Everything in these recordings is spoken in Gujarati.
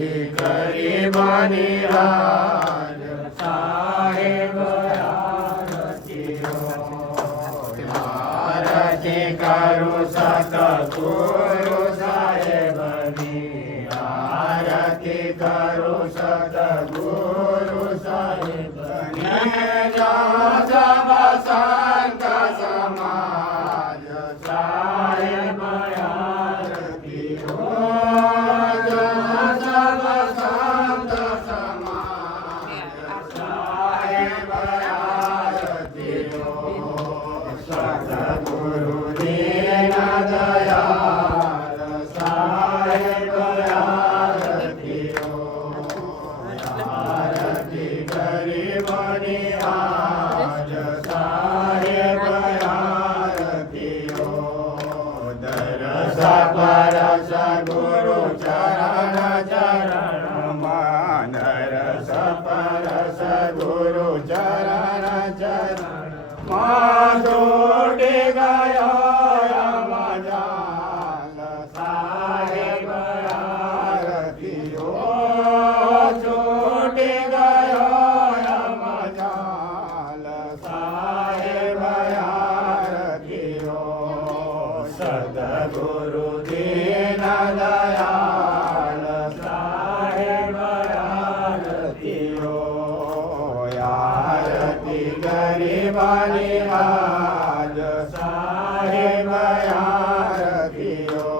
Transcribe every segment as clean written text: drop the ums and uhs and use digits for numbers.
ગરીબની રાજ સાહેબ આરતી કરું સતગુરુ સાહેબની આરતી કરું સતગુરુ સાહેબની સબ સંત સમાજ સાહેબ આરતી ગુરુ ચરણ ચરણ માનરસ પરસ ગુરુ ચરણ ચરણ માધોડી ગયા મજાલ સાહેબ આરતીઓ છોડી ગયો મજાલ સાહેબ આરતીઓ સદગુરુ દીન દયાલ સાહેબ આરતીઓ આરતી ગરીબની રાજ સાહેબ આરતીઓ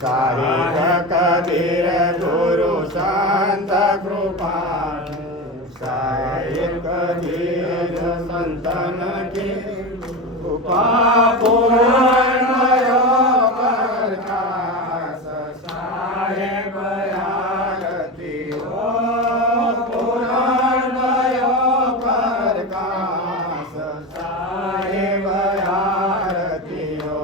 સારી કબીર ગુરુ સંત કૃપા સાહેબ કબીર સંતન કી કૃપા પૂર્ણ સાહેબ આરતીઓ પૂર્ણ પ્રકાશ સાહેબ આરતીઓ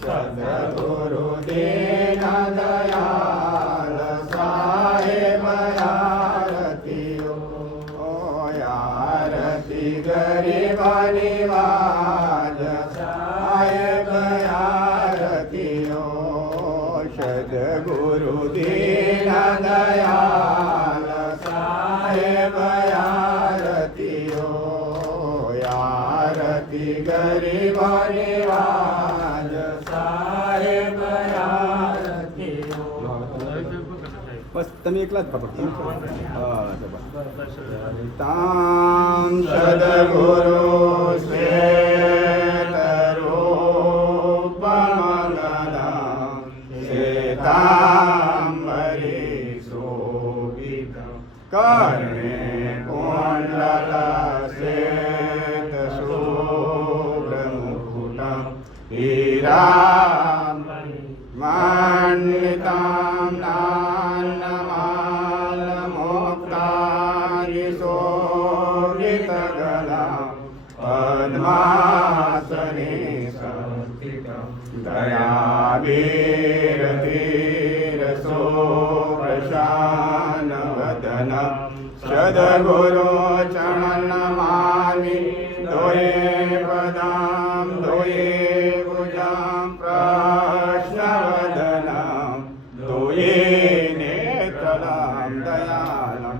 સદગુરુ દીન દયાલ સાહેબ આરતીઓ આરતી ગરીબની વાજ સાહેબ આરતીઓ સદગુરુ દીન દયાલ સાહેબ આરતીઓ આરતી ગરીબની વાજ સાહેબ આરતીઓ. બસ તમે એકલા જ પકડો. તામ સદગુરુ શ્વેત રૂપમંગલમ શ્વેતાંબરી શોભિતમ કર્ણે કુંડલ શ્વેત શુભ્રમુકુટમ હીરામણિતામ નાનમાલ મુક્તારી શોભિતગલામ પદ્માસને સંસ્થિતમ દયાભીરતીરસો પ્રશાન વદનમ સદગુરુ ચરણ મામી દોયે પદામ દોયે ભુજામ પ્રશ્નવદનમ દોયે નેત્રલામ દયાલમ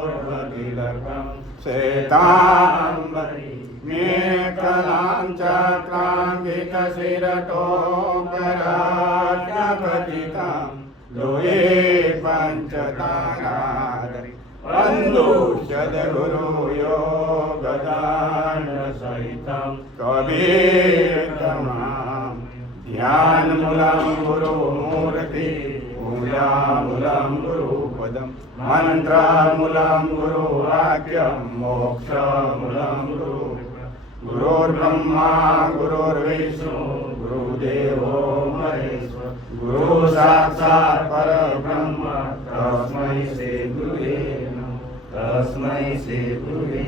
સેલિકાંતમાલવોર્વતિલકમ શ્વેતાંબરી મેખલાં ચક્રાંકિતશિરટોકરાટ્યપતિકાં લોયે પંચતારાદરી વંદુ સદગુરુ યોગદાન સહિતમ કબીરતમામ ધ્યાનમૂલમ ગુરુ મૂર્તિ પૂજામૂલમ ગુરુ પદમ મંત્રમૂલમ ગુરુ વાક્યમ મોક્ષમૂલમ ગુરુ ગુરુર્બ્રહ્મા ગુરુર્વિષ્ણુ ગુરુદેવો મહેશ્વર ગુરુ સાક્ષાત પરબ્રહ્મ તસ્मै શ્રી ગુરુવે નમઃ તસ્मै શ્રી ગુરુવે